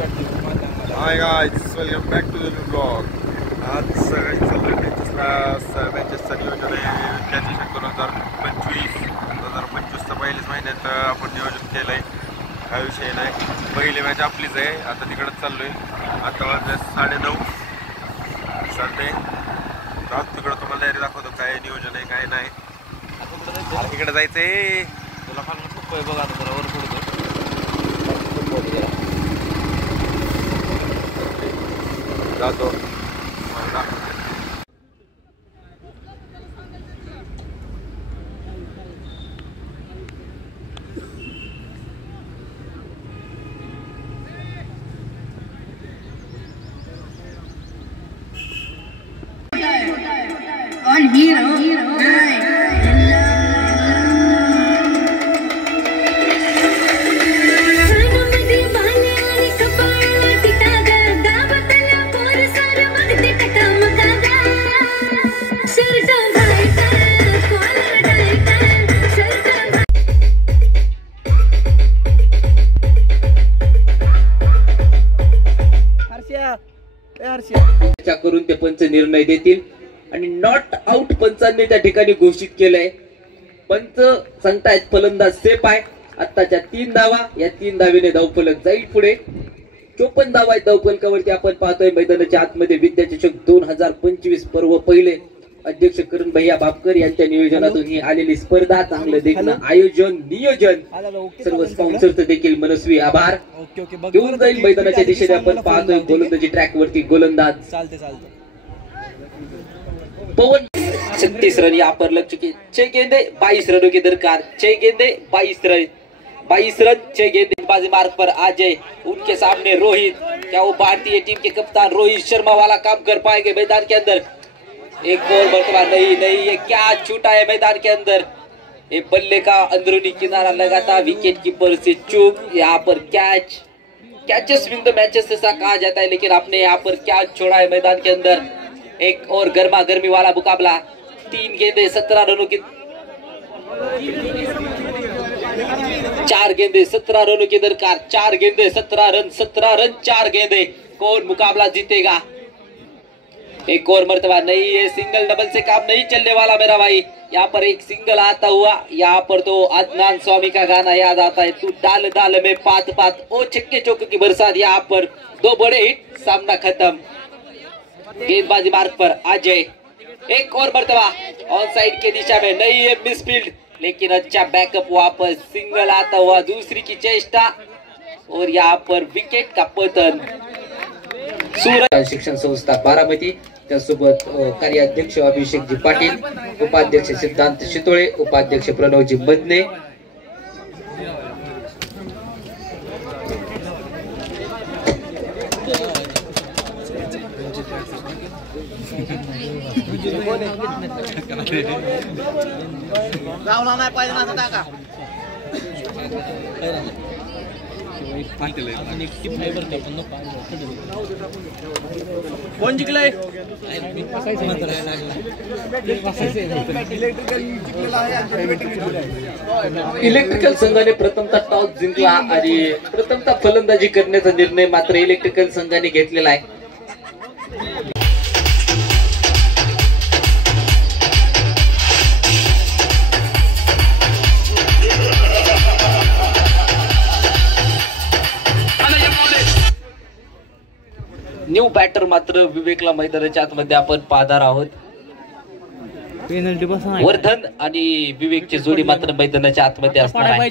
High guys, welcome back to the new blog. आज सगळे चालू मॅचेसचं नियोजन आहे. त्याची 2025चं पहिल्याच महिन्यात आपण नियोजन केलं आहे. काय विषय नाही, पहिली मॅच आपलीच आहे. आता तिकडंच चाललो आहे. आता वाजले 9:30 चालते. आज तिकडं तुम्हाला डायरेक्ट दाखवतो काय नियोजन आहे काय नाही. तिकडे जायचं आहे. तुला खाल्लं खूप आहे बघा. आता जरा वर पडतो जातो. करून ते पंच निर्णय देतील आणि नॉट आउट पंचांनी त्या ठिकाणी घोषित केलंय. पंच सांगतायत फलंदाज सेफ आहे. आत्ताच्या 3 धावा, या 3 धावेने धावफलक जाईल पुढे. 54 धावा आहेत धावफलकावरती. आपण पाहतोय मैदानाच्या आतमध्ये विद्याचषक 2025 पर्व पहिले. अध्यक्ष करण भैया भापकर यांच्या नियोजनातून ही आलेली स्पर्धा. चांगलं देखणं आयोजन नियोजन, सर्व स्पॉन्सरचे देखील मनस्वी आभार. घेऊन जाईल मैदानाच्या दिशेने. आपण पाहतोय गोलंदाजी ट्रॅक वरती गोलंदाज पवन 36 रन यहाँ पर लग चुके. 6 गेंदे 22 रनों की दरकार. 6 गेंदे 22 रन 6 गेंदे बाजी मार्ग पर अजय. उनके सामने रोहित. क्या वो भारतीय टीम के कप्तान रोहित शर्मा वाला काम कर पाएंगे मैदान के अंदर? एक बॉल वर्तमान नहीं, ये क्या छूटा है मैदान के अंदर. ये बल्ले का अंदरूनी किनारा लगा था. विकेट कीपर से चूक. यहाँ पर कैचेस विन द मैचेस ऐसा कहा जाता है, लेकिन आपने यहाँ पर कैच छोड़ा है मैदान के अंदर. एक और गर्मा गर्मी वाला मुकाबला. 3 गेंदे 17 रनों की 4 गेंदे 17 रनों की दरकार. 4 गेंदे 17 रन 4 गेंदे. कौन मुकाबला जीतेगा? एक और मर्तबा नहीं, ये सिंगल डबल से काम नहीं चलने वाला मेरा भाई. यहाँ पर एक सिंगल आता हुआ. यहाँ पर तो अदनान स्वामी का गाना याद आता है. तू डाल डाल में पात पात. ओ छक्के चौके की बरसात. यहाँ पर 2 बड़े हिट. सामना खत्म. गेंदबाजी मार्ग पर अजय. एक और मर्तबा ऑन साइड के दिशा में नहीं है, मिसफील्ड, लेकिन अच्छा बैकअप. वापस सिंगल आता हुआ. दूसरी की चेष्टा और यहाँ पर विकेट का पतन. सूरज शिक्षण संस्था बारामती, त्यासोबत कार्याध्यक्ष अभिषेकजी पाटील, उपाध्यक्ष सिद्धांत शितोळे, उपाध्यक्ष प्रणवजी मदने. कोण जिंकलाय? इलेक्ट्रिकल संघाने प्रथमतः टॉस जिंकला आणि प्रथमतः फलंदाजी करण्याचा निर्णय मात्र इलेक्ट्रिकल संघाने घेतलेला आहे. न्यू बॅटर मात्र विवेकला मैदानाच्या आतमध्ये आपण पाहणार आहोत. वर्धन आणि विवेकची जोडी मात्र मैदानाच्या आतमध्ये असणार आहे.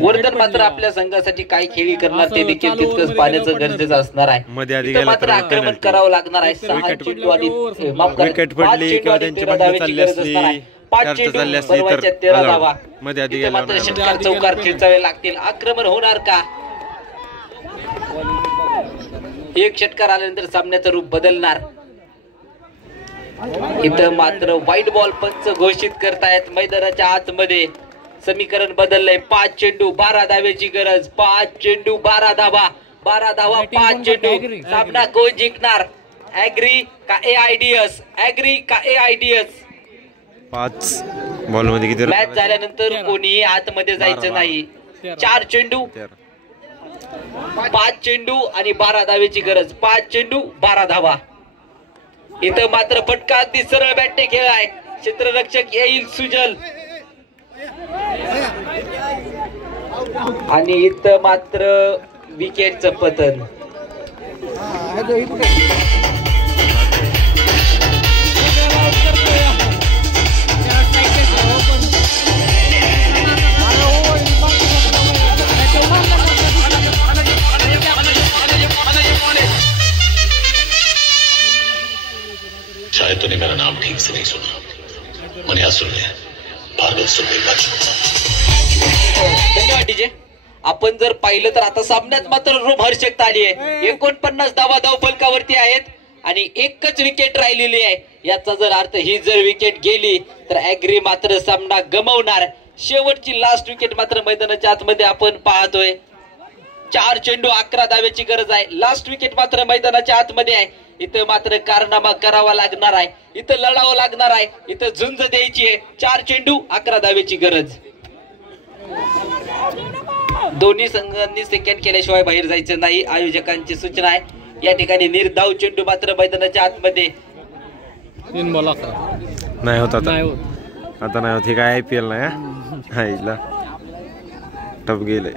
वर्धन मात्र आपल्या संघासाठी काय खेळी करणार ते देखील तितकंच पाहण्याचं गरजेचं असणार आहे. मात्र आक्रमण करावं लागणार आहे. 6 चेंडू आणि विकेट पडली किंवा त्यांची बंद चालली असली, 5 चेंडू बनवायच्या 13 धावा. मात्र षटकार चौकार खेचावे लागतील. आक्रमण होणार का? एक षटकार आल्यानंतर सामन्याचं रूप बदलणार. इथं मात्र व्हाईट बॉल पंच घोषित करतायत. मैदानाच्या आतमध्ये समीकरण बदललंय. 5 चेंडू 12 धावेची गरज. 5 चेंडू 12 धावा. 12 धावा 5 चेंडू. सामना कोण जिंकणार? ऍग्री का एआयडीएस? ऍग्री का एआयडीएस? 5 बॉल मध्ये किती? मॅच झाल्यानंतर कोणीही आतमध्ये जायचं नाही. 4 चेंडू 5 चेंडू आणि 12 धावेची गरज. 5 चेंडू 12 धावा. इथं मात्र फटका अगदी सरळ बॅटने खेळ आहे. क्षेत्ररक्षक येईल सुजल आणि इथं मात्र विकेटचं पतन. शायद तूने मेरा नाम ठीक से नहीं सुना. मैंने आज सुन लिया. भार्गव सुनले. धन्यवाद डीजे. आपण जर पाहिलं तर आता सामन्यात मात्र रोमहर्षकता आली आहे. 49 धावा धाव फलकावरती आहेत आणि एकच विकेट राहिलेली आहे. याचा जर अर्थ ही जर विकेट गेली तर ऍग्री मात्र सामना गमावणार. शेवटची लास्ट विकेट मात्र मैदानाच्या आतमध्ये आपण पाहतोय. 4 चेंडू 11 धाव्याची गरज आहे. लास्ट विकेट मात्र मैदानाच्या आतमध्ये आहे. इथं मात्र कारनामा करावा लागणार आहे. इथं लढावं लागणार आहे. इथं झुंज द्यायची आहे. 4 चेंडू 11 धाव्याची गरज. दोन्ही संघांनी सेकंड केल्याशिवाय बाहेर जायचं नाही आयोजकांची सूचना आहे. या ठिकाणी निर्धाव चेंडू मात्र मैदानाच्या आतमध्ये. नाही होत आता नाही होत. हे काय IPL नाही टप गेलंय.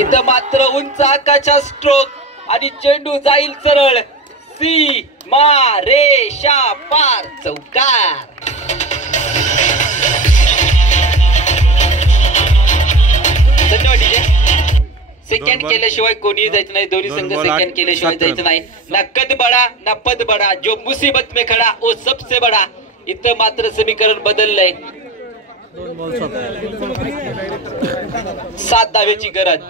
इथं मात्र उंच आकाशा स्ट्रोक आणि चेंडू जाईल सरळ सीमा रेषा पार चौकार. धन्यवाद डीजे. सेकंड केल्याशिवाय कोणीही जायचं नाही. दोन्ही संघ सेकंड केल्याशिवाय जायचं नाही. ना कद बडा ना पद बडा. जो मुसीबत में खडा वो सबसे बडा. इथं मात्र समीकरण बदललंय. 7 धावेची गरज.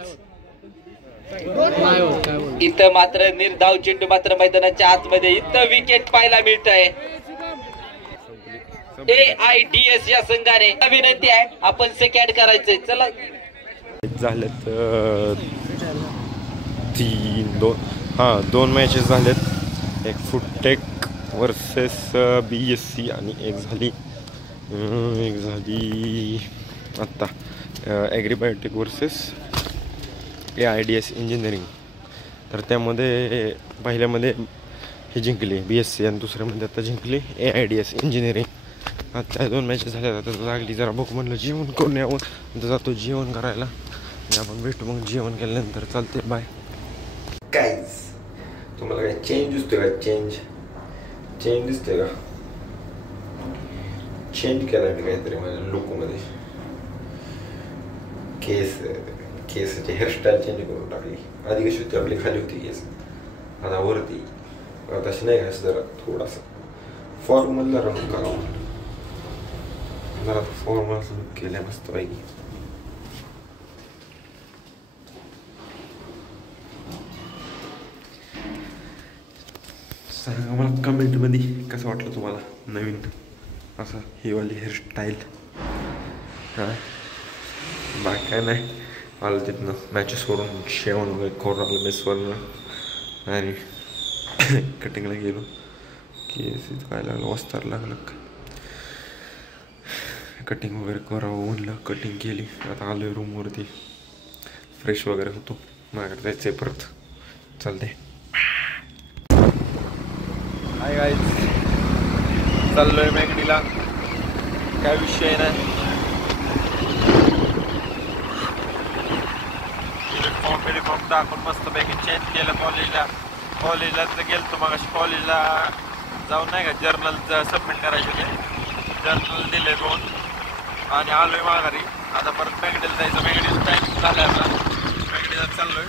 इथं मात्र निर्धाव चेंडू मात्र मैदानाच्या आतमध्ये. इथं विकेट पाहायला मिळत आहे. AIDS या संघाने विनंती आहे आपण सेकंड करायचंय. चला झालेत 2 मॅचेस झालेत. एक फुटटेक वर्सेस BSC आणि एक झाली आत्ता ॲग्रीबायोटेक वर्सेस AIDS इंजिनिअरिंग. तर त्यामध्ये पहिल्यामध्ये ही जिंकली BSC आणि दुसऱ्यामध्ये आता जिंकली AIDS इंजिनिअरिंग. आता 2 मॅचेस झाल्या. आता लागली जरा भूक, म्हणलं जेवण करून यावं. आता जातो जेवण करायला आणि आपण भेटू मग. जेवण केल्यानंतर चालते. Bye guys. तुम्हाला काय चेंज दिसतोय का? चेंज दिसतोय का? चेंज केला मी काहीतरी माझ्या लुकमध्ये. केसची हेअरस्टाईल चेंज करून टाकली. आधी कशी होती आपली, खाली होती केस, आता वरती. तशी नाही घास, जरा थोडासा फॉर्मल जरा लुक करावं. जरा फॉर्मल लुक केल्या मस्त पैकी. सांगा मला कमेंटमध्ये कसं वाटलं तुम्हाला नवीन असं ही वाली हेअरस्टाईल. हां बाकी काय नाही. आलं तिथनं मॅचेस सोडून जेवण वगैरे करून आलं मेसवरनं आणि कटिंगला गेलो की काय लागलं, वस्तार लागलं. कटिंग वगैरे करावं म्हणलं, कटिंग केली. आता आलो आहे रूमवरती, फ्रेश वगैरे होतो. माझ्याकडे जायचं आहे परत. चालते. हाय गाईज, चाललो आहे मेघडीला. काय विषय नाही. युनिफॉर्म टाकून मस्तपैकी चेंज केलं. कॉलेजला तर गेलो तो मग. कॉलेजला जाऊन नाही का जर्नल सबमिट करायचे होते. जर्नल दिले 2 आणि आलोय माघारी. आता परत मेघडीला जायचं. मेघडीचा टाईम झाला आता. मेघडीला चाललोय.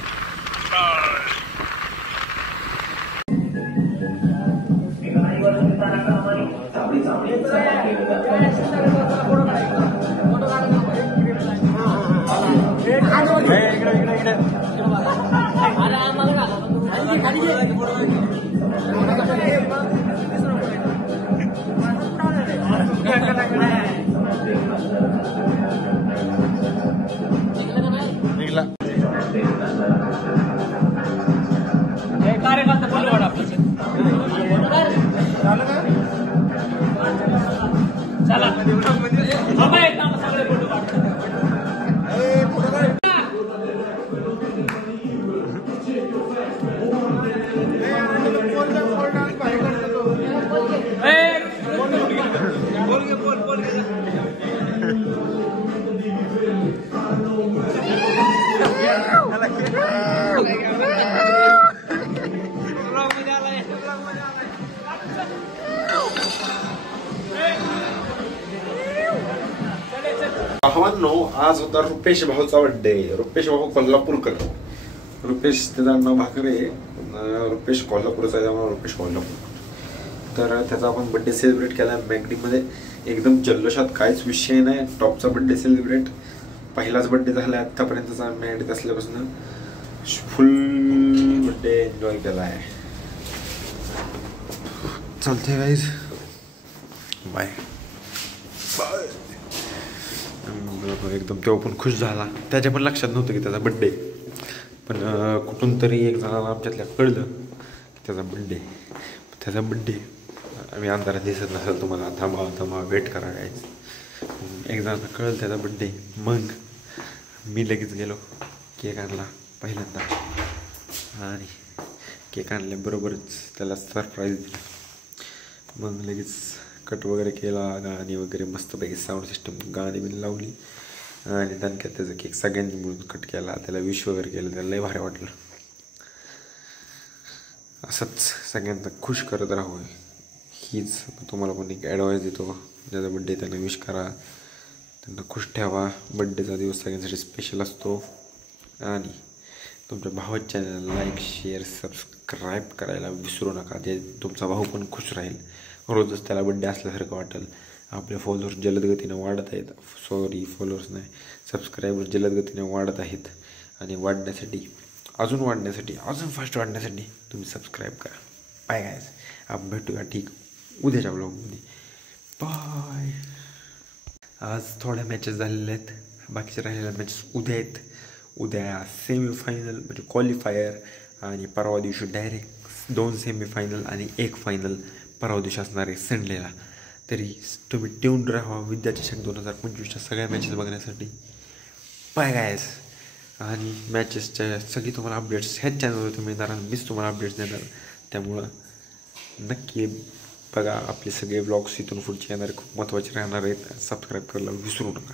भावांनो, आज होता रुपेश भाऊचा बड्डे. रुपेश भाऊ कोल्हापूरकर. रुपेश त्याचं नाव भाकरे. रुपेश कोल्हापूरचा आहे, त्यामुळे रुपेश कोल्हापूर. तर त्याचा आपण बड्डे सेलिब्रेट केला मॅगडीमध्ये एकदम जल्लोषात. काहीच विषय नाही. टॉपचा बड्डे सेलिब्रेट. पहिलाच बड्डे झाला आहे आत्तापर्यंतचा मॅगडीत असल्यापासून. फुल बड्डे एन्जॉय केला आहे. चालते गाईज, बाय बाय. एकदम तेव्हा पण खुश झाला. त्याच्या पण लक्षात नव्हतं की त्याचा बड्डे, पण कुठून तरी एक जणाला आमच्यातल्या कळलं की त्याचा बड्डे. त्याचा बड्डे आम्ही अंधारात दिसत नसेल तुम्हाला, थांबा वेट करा गाईज. एक जणाला कळलं त्याचा बड्डे. मग मी लगेच गेलो, केक आणला पहिल्यांदा, आणि केक आणल्याबरोबरच त्याला सरप्राईज दिला. मग लगेच कट वगैरे केला, गाणी वगैरे मस्तपैकी साऊंड सिस्टम गाणी बिन लावली, आणि दणक्यात त्याचा केक सगळ्यांनी मिळून कट केला. त्याला विश वगैरे केलं. त्याला लय भारी वाटलं. असंच सगळ्यांना खुश करत राहू, हीच तुम्हाला पण एक ॲडवाईस देतो. ज्याचा बड्डे त्यांना विश करा, त्यांना खुश ठेवा. बड्डेचा दिवस सगळ्यांसाठी स्पेशल असतो. आणि तुमच्या भावाच्या चॅनलला लाईक, शेअर, सबस्क्राईब करायला विसरू नका. ते तुमचा भाऊ पण खुश राहील. रोजच त्याला बड्डे असल्यासारखं वाटेल. आपले फॉलोअर्स जलदगतीनं वाढत आहेत. फॉलोअर्स नाही, सबस्क्रायबर जलदगतीने वाढत आहेत. आणि अजून फास्ट वाढण्यासाठी तुम्ही सबस्क्राईब करा. Bye guys. आपण भेटूया ठीक उद्याच्या ब्लॉगमध्ये. बाय. आज थोड्या मॅचेस झालेल्या आहेत. बाकीच्या राहिलेल्या मॅचेस उद्या आहेत. उद्या सेमीफायनल म्हणजे क्वालिफायर, आणि परवा दिवशी डायरेक्ट 2 सेमीफायनल आणि 1 फायनल परवा दिवशी असणार आहे संडेला. तरी तुम्ही ट्यून राहा विद्याचषक 2025च्या सगळ्या मॅचेस बघण्यासाठी. Bye guys. आणि मॅचेसच्या सगळी तुम्हाला अपडेट्स ह्याच चॅनलवर मिळणार, आणि मीच तुम्हाला अपडेट्स देणार. त्यामुळं नक्की बघा. आपले सगळे ब्लॉग्स इथून पुढचे येणारे खूप महत्त्वाचे राहणार आहेत. सबस्क्राईब करायला विसरू नका.